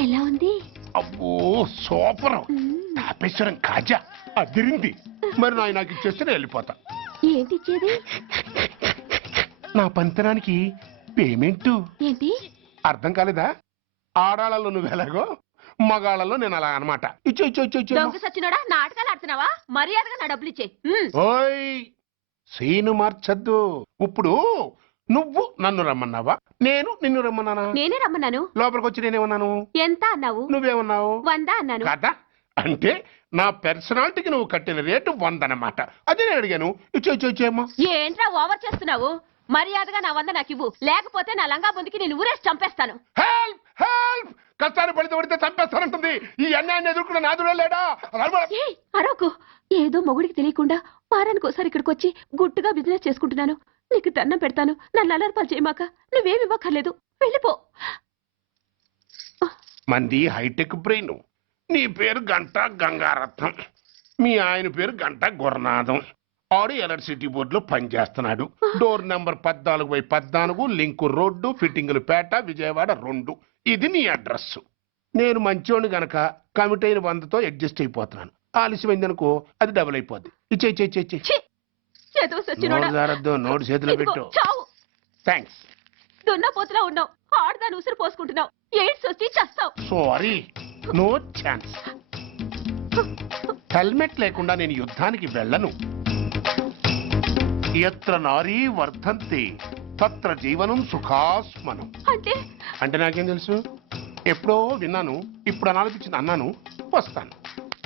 ఎలా ఉంది? అబ్బో సూపర్. తాపేశ్వరం కాజా అదిరింది. మరి నాకు ఇచ్చేస్తే నేను వెళ్ళిపోతా. ఏంటి ఇచ్చేది? నా పంతనానికి పేమెంట్. ఏంటి అర్థం కాలేదా? ఆడాళ్ళలో నువ్వు ఎలాగో మగాళ్ళలో నేను అలా అనమాట. ఇచ్చో ఇచ్చో ఇచ్చో ఇచ్చో. దొంగ సచ్చినోడా, నాటకాలు ఆడుతున్నావా? మర్యాదగా నా డబ్బులు ఇచ్చే. ఓయ్ సీను మార్చద్దు. ఇప్పుడు నువ్వు నన్ను రమ్మన్నావా, నేను నిన్ను రమ్మన్నానా? నేనే రమ్మన్నాను. లోపలికి వచ్చి నేనేమన్నాను? ఎంత అన్నావు? నువ్వేమన్నావు? 100 అన్నాను. కదా అంటే నా పర్సనాలిటీకి నువ్వు కట్టిన రేటు 100 అన్నమాట. అదే నేను అడిగాను. ఇచ్చో ఇచ్చో ఇచ్చేమ్మా. ఏంట్రా ఓవర్ చేస్తున్నావు? మర్యాదగా నా 100 నాకు ఇవ్వు, లేకపోతే నా లంగా ముందుకి నేను ఊరేసి చంపేస్తాను. Help help. కష్టాన్ని పడితే చంపేస్తానంటుంది. ఈ అన్యాయాన్ని ఎదుర్కొన్న నాదుడే లేడా? అరవకు. ఏదో మొగుడికి తెలియకుండా వారానికి ఒకసారి ఇక్కడికి వచ్చి గుట్టుగా బిజినెస్ చేసుకుంటున్నాను. నీకు దండం పెడతాను, నన్ను అలర్పాలు చేయమాక. నువ్వేమి ఇవ్వక్కర్లేదు, వెళ్ళిపో. మంది హైటెక్ బ్రెయిన్. నీ పేరు గంట గంగారత్నం, మీ ఆయన పేరు గంట గురనాథం. ఆడు ఎలక్ట్రిసిటీ బోర్డులో పనిచేస్తున్నాడు. డోర్ నెంబర్ 14/14, లింకు రోడ్డు, ఫిట్టింగులు పేట, విజయవాడ 2. ఇది నీ అడ్రస్. నేను మంచోని గనక కమిట్ అయిన 100తో అడ్జస్ట్ అయిపోతున్నాను. ఆలస్యమైందనుకో అది డబుల్ అయిపోద్ది. ఇచ్చే నోటు చేతిలో పెట్టు. థ్యాంక్స్. దున్నపోతులా ఉన్నావు, ఆడదాని ఉసురు పోసుకుంటున్నావు. ఎయిడ్స్ వచ్చి చస్తావు. Sorry, no chance. హెల్మెట్ లేకుండా నేను యుద్ధానికి వెళ్ళను. ఎత్ర నారీ వర్ధంతి తత్ర జీవనం సుఖాస్మనం. అంటే నాకేం తెలుసు? ఎప్పుడో విన్నాను, ఇప్పుడు అనాలనిపించింది అన్నాను. వస్తాను.